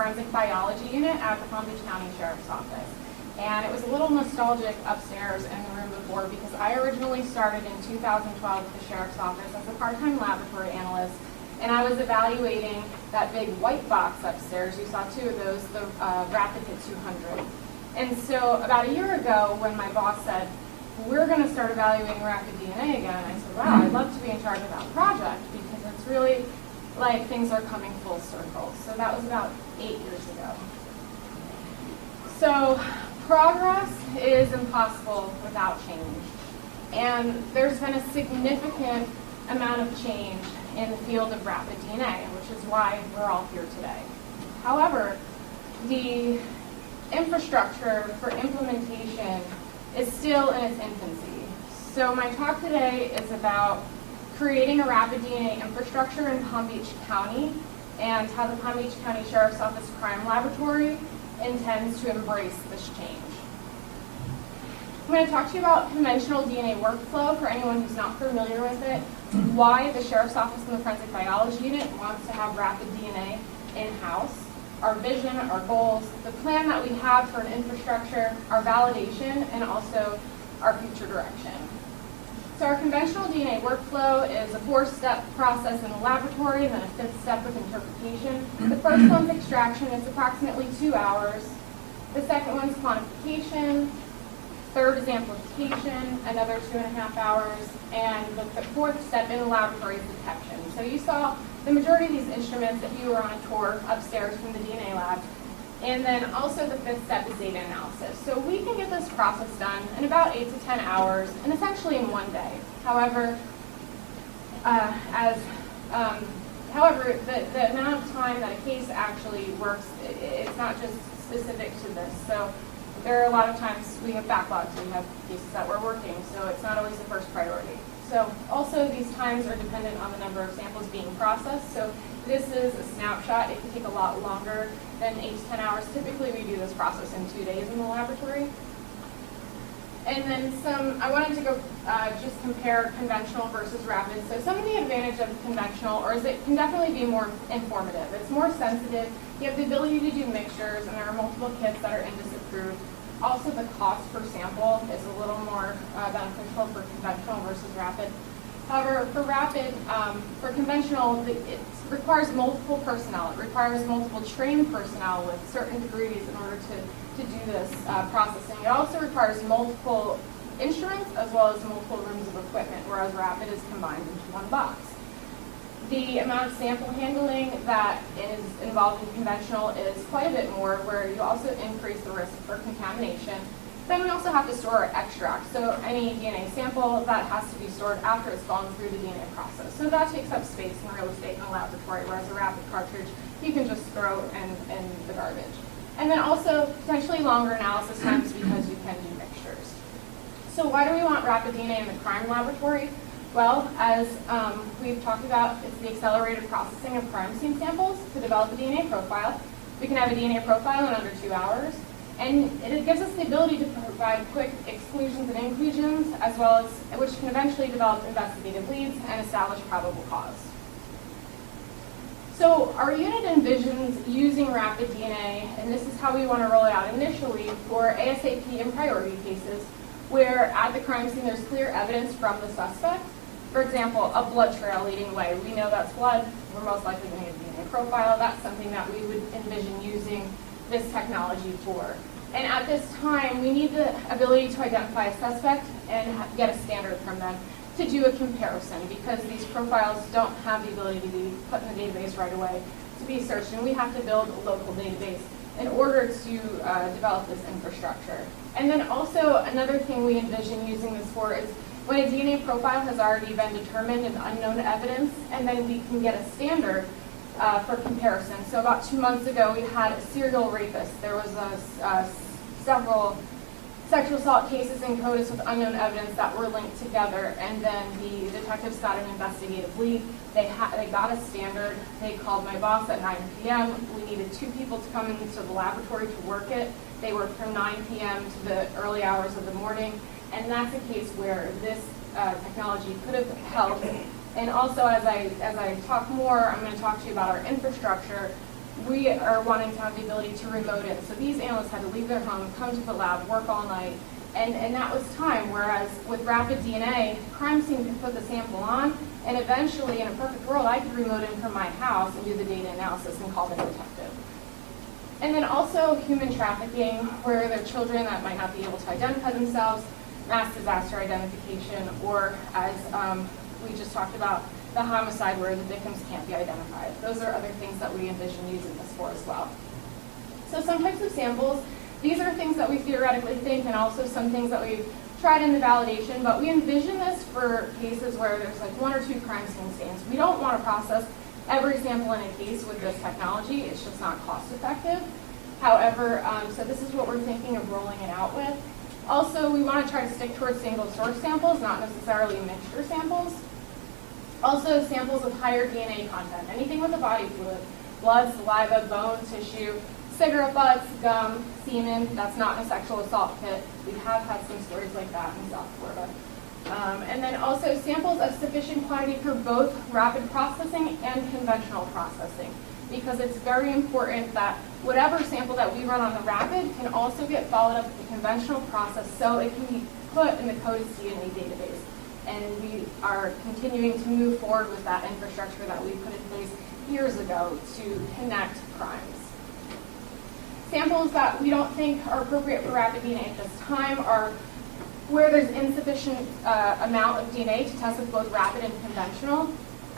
forensic biology unit at the Palm Beach County Sheriff's Office. And it was a little nostalgic upstairs in the room before because I originally started in 2012 at the Sheriff's Office as a part-time laboratory analyst, and I was evaluating that big white box upstairs. You saw two of those, the Rapid Hit 200. And so about a year ago when my boss said, we're going to start evaluating rapid DNA again, I said, wow, I'd love to be in charge of that project because it's really like things are coming full circle. So that was about 8 years ago. So progress is impossible without change. And there's been a significant amount of change in the field of rapid DNA, which is why we're all here today. However, the infrastructure for implementation is still in its infancy. So my talk today is about creating a rapid DNA infrastructure in Palm Beach County and how the Palm Beach County Sheriff's Office Crime Laboratory intends to embrace this change. I'm going to talk to you about conventional DNA workflow for anyone who's not familiar with it, why the Sheriff's Office and the Forensic Biology Unit wants to have rapid DNA in-house, our vision, our goals, the plan that we have for an infrastructure, our validation, and also our future direction. So our conventional DNA workflow is a 4-step process in the laboratory and then a 5th step with interpretation. The first one's extraction. It's approximately 2 hours. The second one's quantification. Third is amplification, another 2.5 hours. And the 4th step in the laboratory is detection. So you saw the majority of these instruments if you were on a tour upstairs from the DNA lab. And then also the 5th step is data analysis. So we can get this process done in about 8 to 10 hours and essentially in one day. However, the amount of time that a case actually works, it's not just specific to this. So there are a lot of times we have backlogs, we have cases that we're working, so it's not always the first priority. So also these times are dependent on the number of samples being processed. So this is a snapshot. It can take a lot longer than 8 to 10 hours. Typically we do this process in 2 days in the laboratory. And then I wanted to go just compare conventional versus rapid. So some of the advantage of conventional, or is it can definitely be more informative. It's more sensitive. You have the ability to do mixtures, and there are multiple kits that are INDIS approved. Also, the cost per sample is a little more beneficial for conventional versus rapid. However, for rapid, for conventional, it requires multiple personnel. It requires multiple trained personnel with certain degrees in order to do this processing. It also requires multiple instruments as well as multiple rooms of equipment, whereas rapid is combined into one box. The amount of sample handling that is involved in conventional is quite a bit more, where you also increase the risk for contamination. Then we also have to store our extract. So any DNA sample, that has to be stored after it's gone through the DNA process. So that takes up space and real estate in the laboratory, whereas a rapid cartridge you can just throw in the garbage. And then also potentially longer analysis times because you can do mixtures. So why do we want rapid DNA in the crime laboratory? Well, as we've talked about, it's the accelerated processing of crime scene samples to develop a DNA profile. We can have a DNA profile in under 2 hours, and it gives us the ability to provide quick exclusions and inclusions, as well as which can eventually develop investigative leads and establish probable cause. So our unit envisions using rapid DNA, and this is how we want to roll it out initially for ASAP and priority cases, where at the crime scene there's clear evidence from the suspect. For example, a blood trail leading away. We know that's blood. We're most likely going to get a DNA profile. That's something that we would envision using this technology for. And at this time, we need the ability to identify a suspect and get a standard from them to do a comparison, because these profiles don't have the ability to be put in the database right away to be searched, and we have to build a local database in order to develop this infrastructure. And then also another thing we envision using this for is when a DNA profile has already been determined as unknown evidence, and then we can get a standard for comparison. So about 2 months ago, we had a serial rapist. There was several sexual assault cases in CODIS with unknown evidence that were linked together, and then the detectives got an investigative lead. They got a standard. They called my boss at 9 p.m. We needed 2 people to come into the laboratory to work it. They worked from 9 p.m. to the early hours of the morning, and that's a case where this technology could have helped. And also, as I talk more, I'm going to talk to you about our infrastructure. we are wanting to have the ability to remote in. So these analysts had to leave their home, come to the lab, work all night, and that was time, whereas with rapid DNA, crime scene could put the sample on, and eventually, in a perfect world, I could remote in from my house and do the data analysis and call the detective. And then also human trafficking, where there are children that might not be able to identify themselves, mass disaster identification, or as we just talked about, the homicide where the victims can't be identified. Those are other things that we envision using this for as well. So some types of samples, these are things that we theoretically think, and also some things that we've tried in the validation, but we envision this for cases where there's like 1 or 2 crime scene stains. We don't want to process every sample in a case with this technology. It's just not cost effective. However, so this is what we're thinking of rolling it out with. Also, we want to try to stick towards single source samples, not necessarily mixture samples. Also, samples with higher DNA content, anything with a body fluid, blood, saliva, bone, tissue, cigarette butts, gum, semen. That's not in a sexual assault kit. We have had some stories like that in South Florida. And then also samples of sufficient quantity for both rapid processing and conventional processing, because it's very important that whatever sample that we run on the rapid can also get followed up with the conventional process so it can be put in the COE DNA database. And we are continuing to move forward with that infrastructure that we put in place years ago to connect crimes. Samples that we don't think are appropriate for rapid DNA at this time are where there's insufficient amount of DNA to test with both rapid and conventional.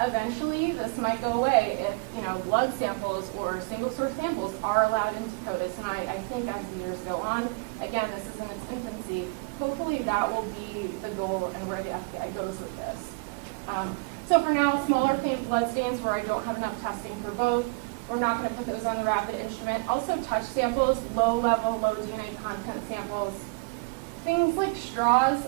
Eventually, this might go away if blood samples or single source samples are allowed into CODIS. And I think as the years go on, again, this is in its infancy, hopefully that will be the goal and where the FBI goes with this. So for now, smaller faint blood stains where I don't have enough testing for both, we're not going to put those on the rapid instrument. Also touch samples, low level, low DNA content samples, things like straws.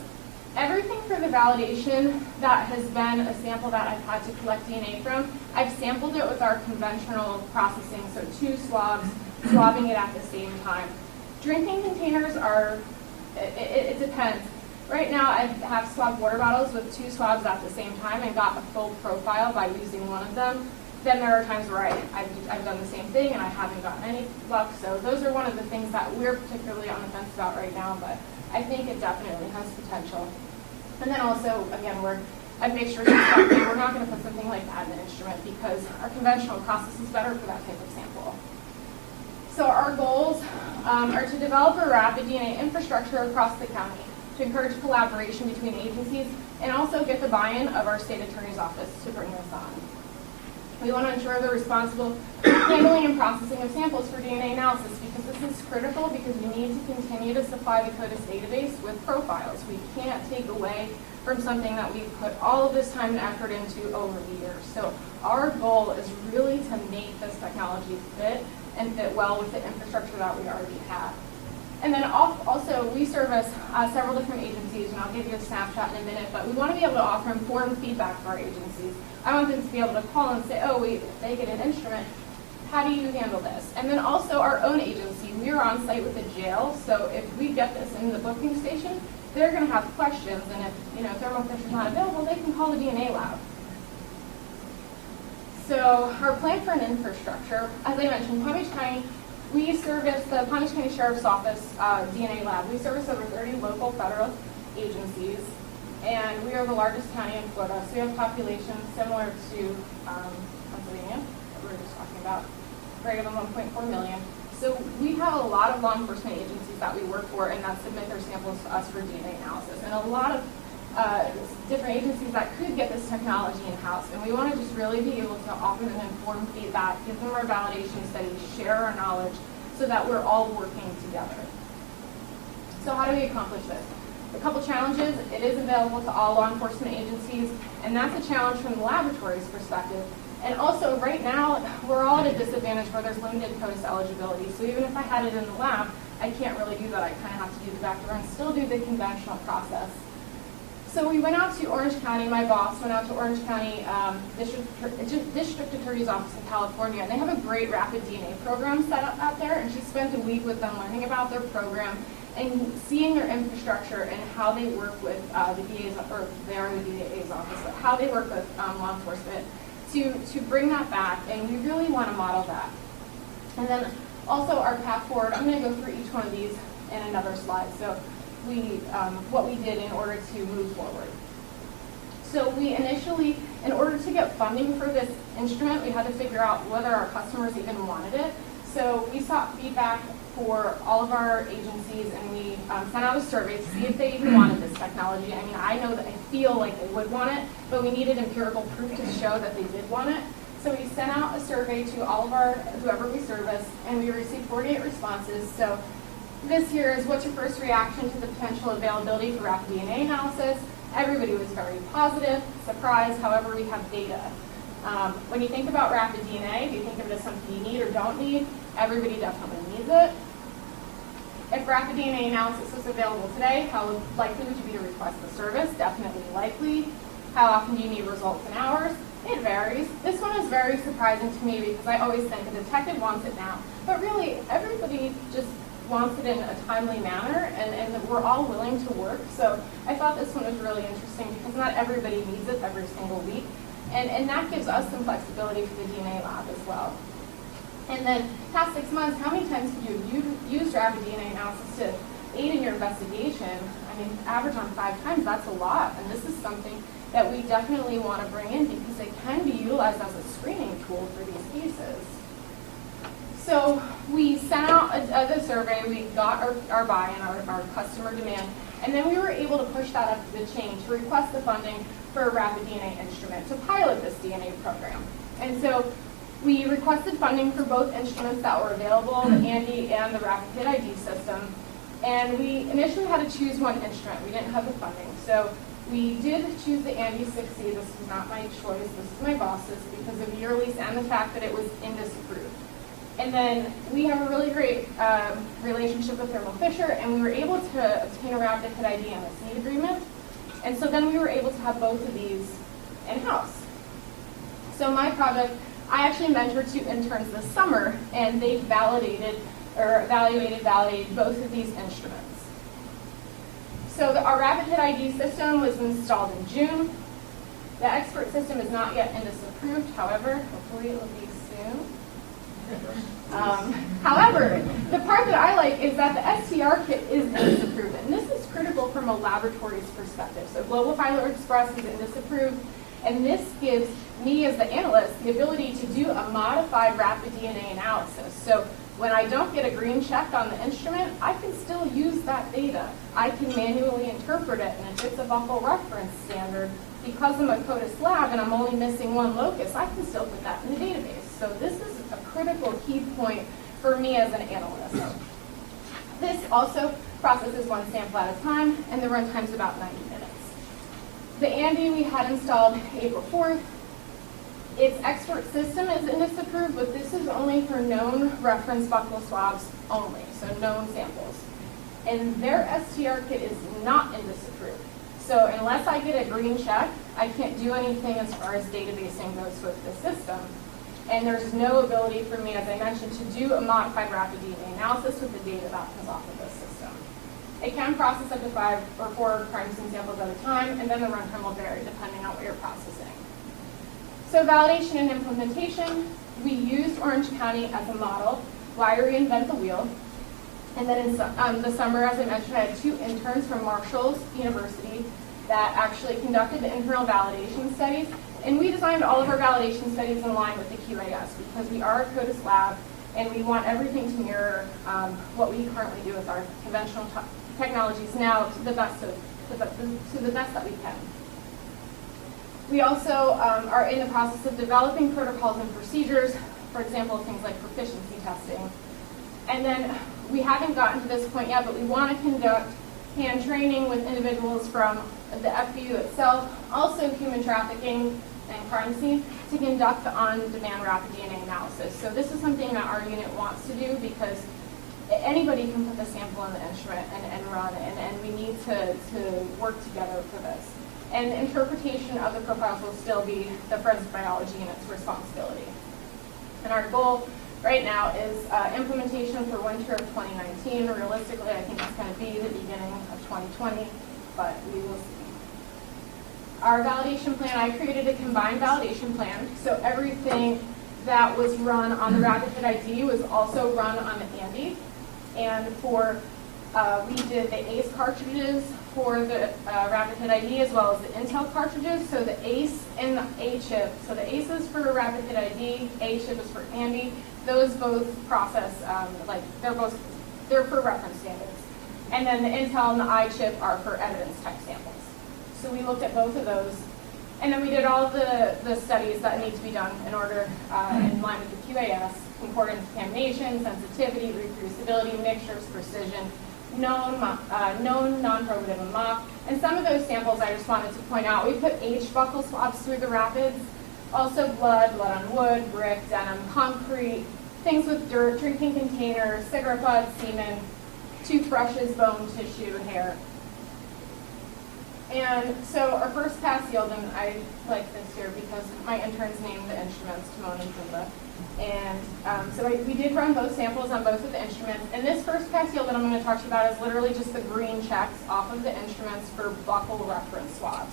Everything for the validation that has been a sample that I've had to collect DNA from, I've sampled it with our conventional processing, so 2 swabs, swabbing it at the same time. Drinking containers are, it depends. Right now I have swabbed water bottles with 2 swabs at the same time and got a full profile by using one of them. Then there are times where I've done the same thing and I haven't gotten any luck, so those are one of the things that we're particularly on the fence about right now, but I think it definitely has potential. And then also, again, I'd make sure that we're not going to put something like that in the instrument because our conventional process is better for that type of sample. So our goals are to develop a rapid DNA infrastructure across the county to encourage collaboration between agencies and also get the buy-in of our state attorney's office to bring this on. We want to ensure the responsible handling and processing of samples for DNA analysis because this is critical because we need to continue to supply the CODIS database with profiles. We can't take away from something that we've put all of this time and effort into over the years. So our goal is really to make this technology fit and fit well with the infrastructure that we already have. And then also we service several different agencies, and I'll give you a snapshot in a minute, but we want to be able to offer informed feedback for our agencies. I want them to be able to call and say, oh, wait, if they get an instrument, how do you handle this? And then also our own agency, we are on site with the jail, so if we get this in the booking station, they're going to have questions, and if Thermo Fisher's not available, they can call the DNA lab. So our plan for an infrastructure, as I mentioned, Palm Beach County, we service the Palm Beach County Sheriff's Office DNA lab. We service over 30 local federal agencies, and we are the largest county in Florida. So we have population similar to Pennsylvania, that we were just talking about, greater than 1.4 million. So we have a lot of law enforcement agencies that we work for and that submit their samples to us for DNA analysis. And a lot of different agencies that could get this technology in-house. And we want to just really be able to offer them informed feedback, give them our validation studies, share our knowledge so that we're all working together. So how do we accomplish this? A couple challenges. It is available to all law enforcement agencies, and that's a challenge from the laboratory's perspective. And also, right now, we're all at a disadvantage where there's limited CODIS eligibility. So even if I had it in the lab, I can't really do that. I kind of have to do the vector and still do the conventional process. So we went out to Orange County, my boss went out to Orange County District Attorney's Office in California, and they have a great rapid DNA program set up out there, and she spent a week with them learning about their program and seeing their infrastructure and how they work with the DA's, or they are the DA's office, but how they work with law enforcement to bring that back, and we really want to model that. And then also our path forward, I'm going to go through each one of these in another slide. So what we did in order to move forward. So we initially, in order to get funding for this instrument, we had to figure out whether our customers even wanted it. So we sought feedback for all of our agencies, and we sent out a survey to see if they even wanted this technology. I mean, I know that I feel like they would want it, but we needed empirical proof to show that they did want it. So we sent out a survey to all of our, whoever we service, and we received 48 responses. So this here is what's your first reaction to the potential availability for rapid DNA analysis. Everybody was very positive, surprised, however, we have data. When you think about rapid DNA, do you think of it as something you need or don't need? Everybody definitely needs it. If rapid DNA analysis was available today, how likely would you be to request the service? Definitely likely. How often do you need results in hours? It varies. This one is very surprising to me because I always think a detective wants it now. But really, everybody just wants it in a timely manner, and we're all willing to work. So I thought this one was really interesting because not everybody needs it every single week. And that gives us some flexibility for the DNA lab as well. And then past 6 months, how many times have you used rapid DNA analysis to aid in your investigation? I mean, average on 5 times, that's a lot. And this is something that we definitely want to bring in because it can be utilized as a screening tool for these cases. So we sent out the survey, we got our buy-in, our customer demand, and then we were able to push that up the chain to request the funding for a rapid DNA instrument to pilot this DNA program. And so we requested funding for both instruments that were available, the Andy and the Rapid Hit ID system. And we initially had to choose one instrument. We didn't have the funding. So we did choose the Andy 6C. This is not my choice. This is my boss's because of year lease and the fact that it was INDIS approved. And then we have a really great relationship with Thermo Fisher, and we were able to obtain a Rapid Hit ID and a seed agreement. And so then we were able to have both of these in-house. So my project, I actually mentored 2 interns this summer, and they validated both of these instruments. So our Rapid Hit ID system was installed in June. The expert system is not yet INDIS approved, however, hopefully it will be soon. However, the part that I like is that the STR kit is INDIS approved, and this is critical from a laboratory's perspective. So Global Filer Express is INDIS approved, and this gives me as the analyst the ability to do a modified rapid DNA analysis. So when I don't get a green check on the instrument, I can still use that data. I can manually interpret it, and if it's a buccal reference standard, because I'm a CODIS lab and I'm only missing one locus, I can still put that in the database. So this is a critical key point for me as an analyst. This also processes one sample at a time, and the runtime is about 90 minutes. The Andy we had installed April 4th. Its expert system is INDIS approved, but this is only for known reference buccal swabs only, so known samples. And their STR kit is not INDIS approved. So unless I get a green check, I can't do anything as far as databasing goes with the system. And there's no ability for me, as I mentioned, to do a modified rapid DNA analysis with the data that comes off of this system. It can process up to 5 or 4 crime scene samples at a time, and then the runtime will vary depending on what you're processing. So validation and implementation, we used Orange County as a model. Why reinvent the wheel? And then in the summer, as I mentioned, I had 2 interns from Marshall University that actually conducted the internal validation studies. And we designed all of our validation studies in line with the QAS because we are a CODIS lab and we want everything to mirror what we currently do with our conventional technologies now to the best that we can. We also are in the process of developing protocols and procedures, for example, things like proficiency testing. And then we haven't gotten to this point yet, but we want to conduct hand training with individuals from the FBU itself, also human trafficking and crime scene, to conduct the on-demand rapid DNA analysis. So this is something that our unit wants to do because anybody can put the sample in the instrument and run, and we need to work together for this. And interpretation of the profiles will still be the forensic biology unit's responsibility. And our goal right now is implementation for winter of 2019. Realistically, I think it's going to be the beginning of 2020, but we will see. Our validation plan, I created a combined validation plan, so everything that was run on the Rapid Hit ID was also run on the Andy. And for, we did the ACE cartridges for the Rapid Hit ID as well as the Intel cartridges. So the ACE and the A chip. So the ACE is for Rapid Hit ID, A chip is for Andy. Those both process, they're for reference standards. And then the Intel and the I chip are for evidence type samples. So we looked at both of those. And then we did all the studies that need to be done in order, in line with the QAS, concordance, contamination, sensitivity, reproducibility, mixtures, precision, known, non-probative, and mock. And some of those samples I just wanted to point out. We put aged buccal swabs through the rapids, also blood on wood, brick, denim, concrete, things with dirt, drinking containers, cigarette butts, semen, toothbrushes, bone tissue, hair. And so our first pass yield, and I like this here because my interns named the instruments, Timon and Pumbaa. And so we did run both samples on both of the instruments. And this first pass yield that I'm going to talk to you about is literally just the green checks off of the instruments for buccal reference swabs.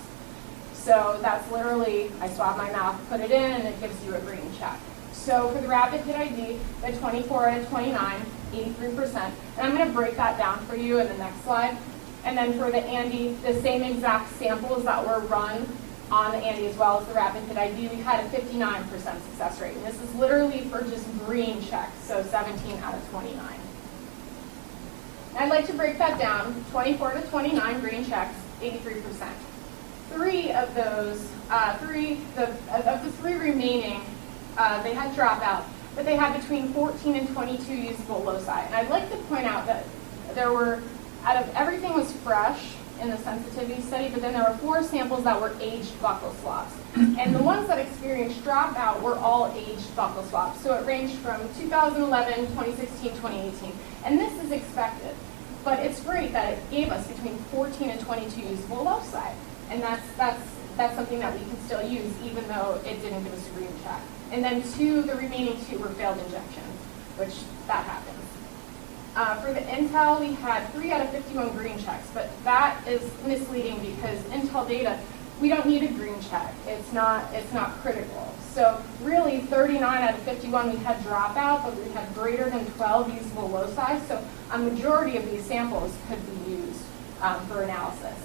So that's literally, I swab my mouth, put it in, and it gives you a green check. So for the Rapid Hit ID, the 24 out of 29, 83%. And I'm going to break that down for you in the next slide. And then for the Andy, the same exact samples that were run on the Andy as well as the Rapid Hit ID, we had a 59% success rate. And this is literally for just green checks, so 17 out of 29. And I'd like to break that down, 24 to 29 green checks, 83%. Three of those, of the three remaining, they had dropout, but they had between 14 and 22 usable loci. And I'd like to point out that there were, out of everything was fresh in the sensitivity study, but then there were 4 samples that were aged buccal swabs. And the ones that experienced dropout were all aged buccal swabs. So it ranged from 2011, 2016, 2018. And this is expected. But it's great that it gave us between 14 and 22 usable loci. And that's something that we can still use, even though it didn't give us a green check. And then the remaining 2 were failed injections, which that happens. For the Intel, we had 3 out of 51 green checks, but that is misleading because Intel data, we don't need a green check. It's not critical. So really, 39 out of 51 we had dropout, but we had greater than 12 usable loci. So a majority of these samples could be used for analysis.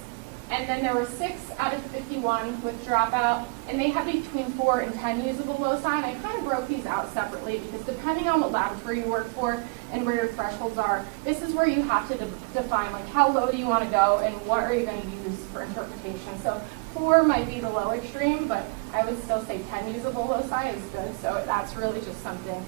And then there were 6 out of 51 with dropout, and they had between 4 and 10 usable loci. And I kind of broke these out separately because depending on what laboratory you work for and where your thresholds are, this is where you have to define like how low do you want to go and what are you going to use for interpretation. So 4 might be the low extreme, but I would still say 10 usable loci is good. So that's really just something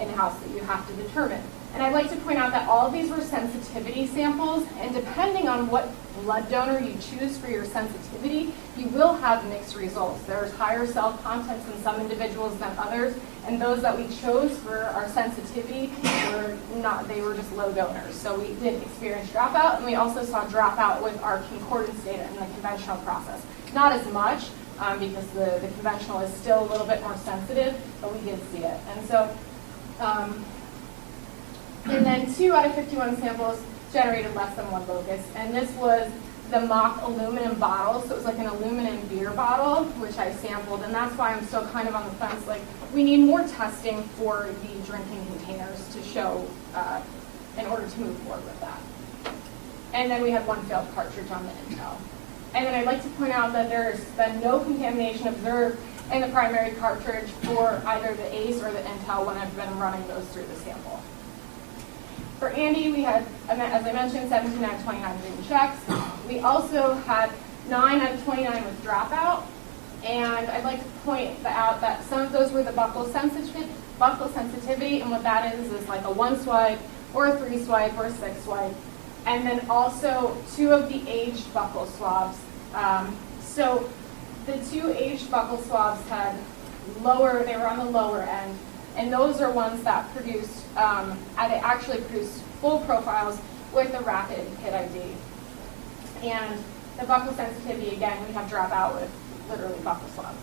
in-house that you have to determine. And I'd like to point out that all of these were sensitivity samples, and depending on what blood donor you choose for your sensitivity, you will have mixed results. There's higher cell contents in some individuals than others, and those that we chose for our sensitivity were not, they were just low donors. So we did experience dropout, and we also saw dropout with our concordance data in the conventional process. Not as much, because the conventional is still a little bit more sensitive, but we did see it. And so, and then 2 out of 51 samples generated less than 1 locus. And this was the mock aluminum bottle. So it was like an aluminum beer bottle, which I sampled. And that's why I'm still kind of on the fence. Like, we need more testing for the drinking containers to show in order to move forward with that. And then we had 1 failed cartridge on the Intel. And then I'd like to point out that there's been no contamination observed in the primary cartridge for either the ACE or the Intel when I've been running those through the sample. For Andy, we had, as I mentioned, 17 out of 29 green checks. We also had 9 out of 29 with dropout. And I'd like to point out that some of those were the buccal sensitivity, and what that is like a 1 swipe, or a 3 swipe, or a 6 swipe. And then also 2 of the aged buccal swabs. So the 2 aged buccal swabs had lower, they were on the lower end. And those are ones that produced, they actually produced full profiles with the Rapid Hit ID. And the buccal sensitivity, again, we have dropout with literally buccal swabs.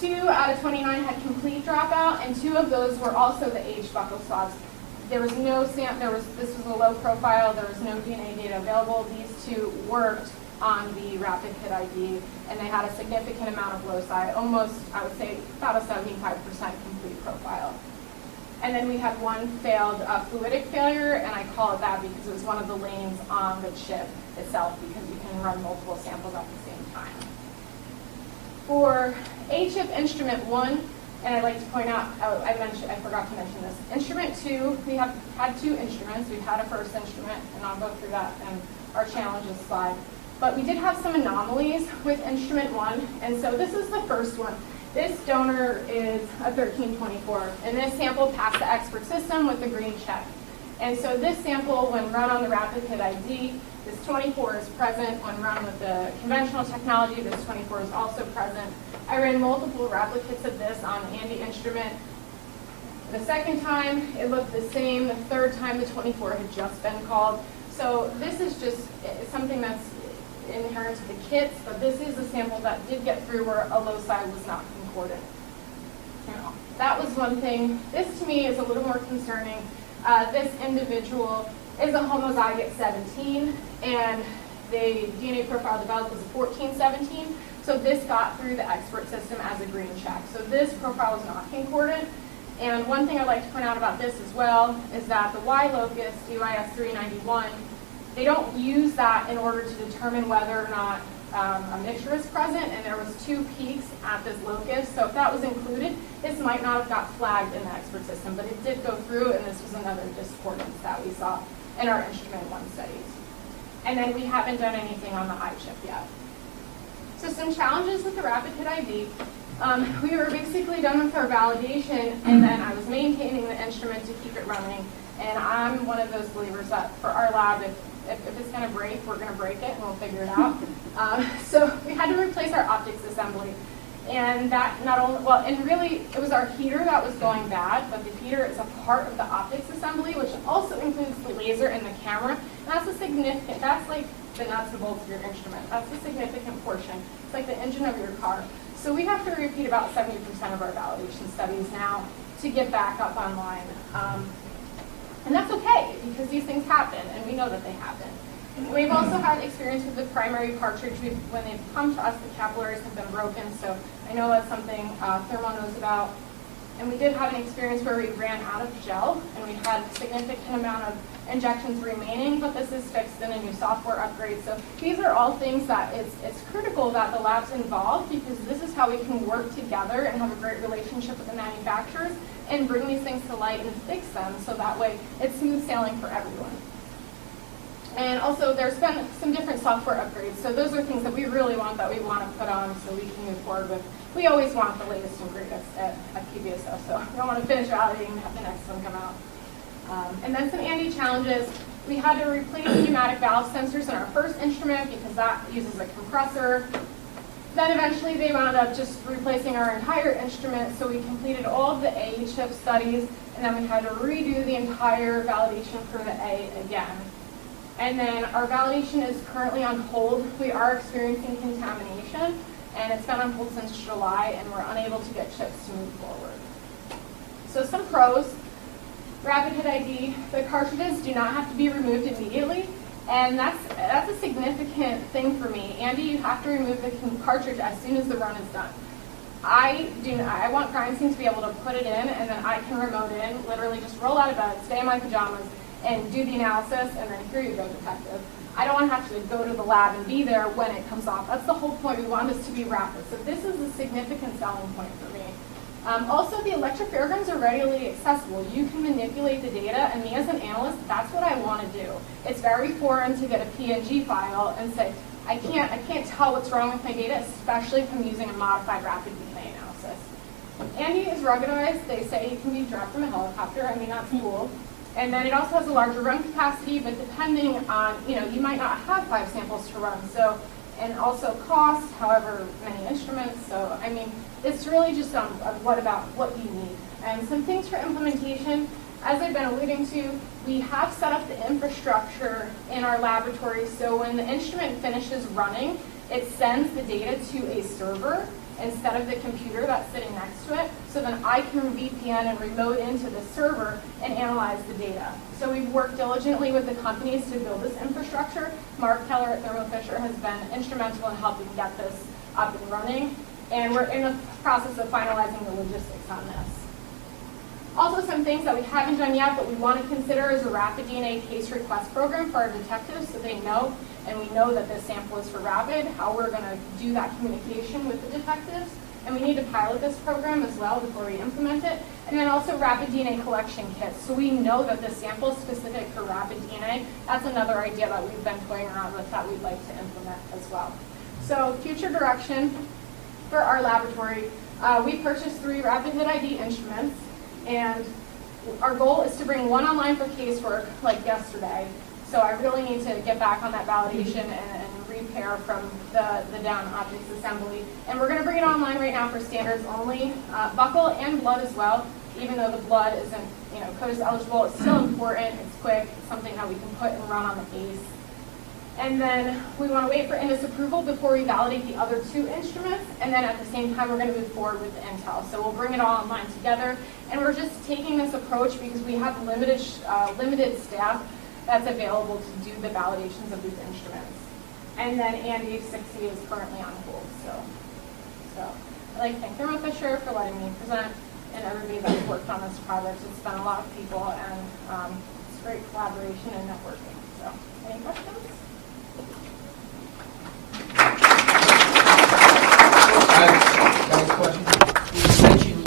2 out of 29 had complete dropout, and 2 of those were also the aged buccal swabs. There was no this was a low profile, there was no DNA data available. These two worked on the rapid hit ID, and they had a significant amount of loci, almost, I would say, about a 75% complete profile. And then we had one failed fluidic failure, and I call it that because it was one of the lanes on the chip itself, because you can run multiple samples at the same time. For A-chip instrument 1, and I'd like to point out, I forgot to mention this. Instrument 2, we have had 2 instruments. We've had a first instrument, and I'll go through that in our challenges slide. But we did have some anomalies with instrument 1, and so this is the first one. This donor is a 1324, and this sample passed the expert system with the green check. And so this sample, when run on the rapid hit ID, this 24 is present. When run with the conventional technology, this 24 is also present. I ran multiple replicates of this on the Andy instrument. The second time, it looked the same. The third time, the 24 had just been called. So this is just something that's inherent to the kits, but this is a sample that did get through where a loci was not concordant. That was one thing. This, to me, is a little more concerning. This individual is a homozygote 17, and the DNA profile developed was a 1417. So this got through the expert system as a green check. So this profile is not concordant. And one thing I'd like to point out about this as well is that the Y locus, UIS 391, they don't use that in order to determine whether or not a mixture is present, and there was 2 peaks at this locus. So if that was included, this might not have got flagged in the expert system, but it did go through, and this was another discordance that we saw in our instrument 1 studies. And then we haven't done anything on the I-chip yet. So some challenges with the rapid hit ID. We were basically done with our validation, and then I was maintaining the instrument to keep it running. And I'm one of those believers that for our lab, if it's going to break, we're going to break it, and we'll figure it out. So we had to replace our optics assembly. And that not only, well, and really, it was our heater that was going bad, but the heater is a part of the optics assembly, which also includes the laser and the camera. And that's a significant, that's like the nuts and bolts of your instrument. That's a significant portion. It's like the engine of your car. So we have to repeat about 70% of our validation studies now to get back up online. And that's okay, because these things happen, and we know that they happen. We've also had experience with the primary cartridge. When they've come to us, the capillaries have been broken, so I know that's something Thermo knows about. And we did have an experience where we ran out of gel, and we had a significant amount of injections remaining, but this is fixed in a new software upgrade. So these are all things that it's critical that the lab's involved, because this is how we can work together and have a great relationship with the manufacturers and bring these things to light and fix them, so that way it's smooth sailing for everyone. And also, there's been some different software upgrades. So those are things that we really want, that we want to put on so we can move forward with. We always want the latest and greatest at PBSO, so we don't want to finish validating and have the next one come out. And then some Andy challenges. We had to replace pneumatic valve sensors in our first instrument because that uses a compressor. Then eventually they wound up just replacing our entire instrument, so we completed all of the A chip studies, and then we had to redo the entire validation for the A again. And then our validation is currently on hold. We are experiencing contamination, and it's been on hold since July, and we're unable to get chips to move forward. So some pros. Rapid hit ID, the cartridges do not have to be removed immediately, and that's a significant thing for me. Andy, you have to remove the cartridge as soon as the run is done. I want crime scene to be able to put it in, and then I can remote in, literally just roll out of bed, stay in my pajamas, and do the analysis, and then here you go, detective. I don't want to have to go to the lab and be there when it comes off. That's the whole point. We want this to be rapid. So this is a significant selling point for me. Also, the electrophorograms are readily accessible. You can manipulate the data, and me as an analyst, that's what I want to do. It's very foreign to get a PNG file and say, I can't tell what's wrong with my data, especially if I'm using a modified rapid DNA analysis. Andy is ruggedized. They say it can be dropped from a helicopter. I mean, that's cool. And then it also has a larger run capacity, but depending on, you might not have 5 samples to run. So, and also cost, however many instruments. So, I mean, it's really just on what you need. And some things for implementation, as I've been alluding to, we have set up the infrastructure in our laboratory, so when the instrument finishes running, it sends the data to a server instead of the computer that's sitting next to it. So then I can VPN and remote into the server and analyze the data. So we've worked diligently with the companies to build this infrastructure. Mark Keller at Thermo Fisher has been instrumental in helping get this up and running. And we're in the process of finalizing the logistics on this. Also, some things that we haven't done yet, but we want to consider is a rapid DNA case request program for our detectives so they know, and we know that this sample is for rapid, how we're going to do that communication with the detectives. And we need to pilot this program as well before we implement it. And then also rapid DNA collection kits. So we know that the sample is specific for rapid DNA. That's another idea that we've been toying around with that we'd like to implement as well. So future direction for our laboratory, we purchased 3 rapid hit ID instruments. And our goal is to bring one online for casework like yesterday. So I really need to get back on that validation and repair from the down objects assembly. And we're going to bring it online right now for standards only. Buccal and blood as well. Even though the blood isn't CODIS eligible, it's still important. It's quick. It's something that we can put and run on the case. And then we want to wait for INDIS approval before we validate the other 2 instruments. And then at the same time, we're going to move forward with the Intel. So we'll bring it all online together. And we're just taking this approach because we have limited staff that's available to do the validations of these instruments. And then Andy 60 is currently on hold. So I'd like to thank Thermo Fisher for letting me present and everybody that's worked on this project. It's been a lot of people, and it's great collaboration and networking. So any questions? I have a question. You mentioned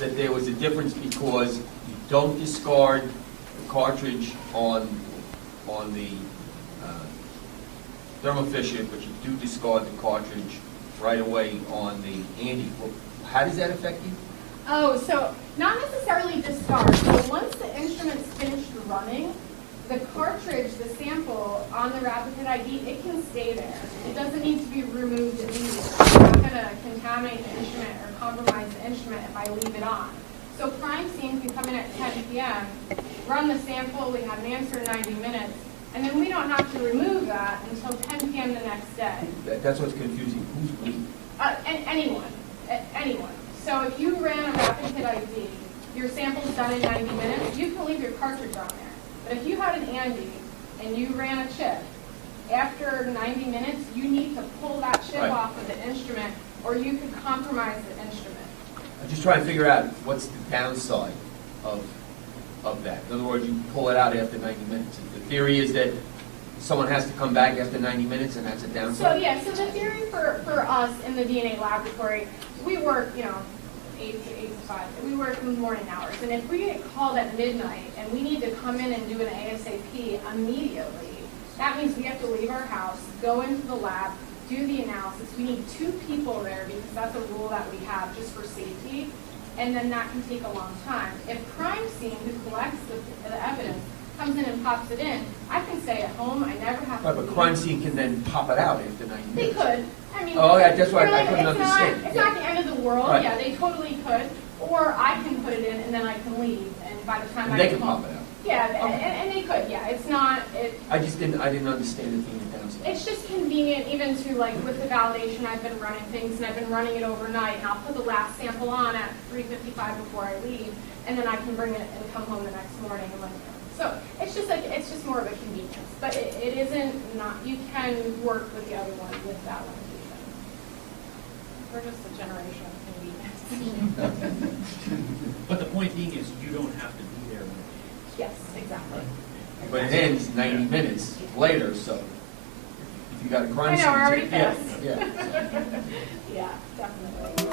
that there was a difference because you don't discard the cartridge on the Thermo Fisher, but you do discard the cartridge right away on the Andy. Well, how does that affect you? Oh, so not necessarily discard. So once the instrument's finished running, the cartridge, the sample on the rapid hit ID, it can stay there. It doesn't need to be removed immediately. I'm not going to contaminate the instrument or compromise the instrument if I leave it on. So crime scene can come in at 10 p.m., run the sample, we have an answer in 90 minutes, and then we don't have to remove that until 10 p.m. the next day. That's what's confusing. Who's we? Anyone. So if you ran a rapid hit ID, your sample's done in 90 minutes, you can leave your cartridge on there. But if you had an Andy and you ran a chip, after 90 minutes, you need to pull that chip off of the instrument or you could compromise the instrument. I'm just trying to figure out what's the downside of that. In other words, you pull it out after 90 minutes. The theory is that someone has to come back after 90 minutes, and that's a downside? So the theory for us in the DNA laboratory, we work, 8 to 5. We work in the morning hours. And if we get called at midnight and we need to come in and do an ASAP immediately, that means we have to leave our house, go into the lab, do the analysis. We need 2 people there because that's a rule that we have just for safety. And then that can take a long time. If crime scene, who collects the evidence, comes in and pops it in, I can stay at home. I never have to leave. But crime scene can then pop it out after 90 minutes. They could. I mean, that's why I couldn't understand. It's not the end of the world. Right. Yeah, they totally could. Or I can put it in and then I can leave. And by the time I they get can home, pop it out. Yeah, Okay. and they could. Yeah, it's not. I didn't understand it being a downside. It's just convenient, even to like with the validation. I've been running things and I've been running it overnight, and I'll put the last sample on at 3:55 before I leave, and then I can bring it and come home the next morning and so it's just more of a convenience. But it isn't not. You can work with the other one with that limitation. We're just a generation of convenience. But the point being is you don't have to be there when it ends. Yes, exactly. But it ends 90 minutes later, so if you got a crime I know, scene, we're already yeah, past. yeah. Yeah, definitely.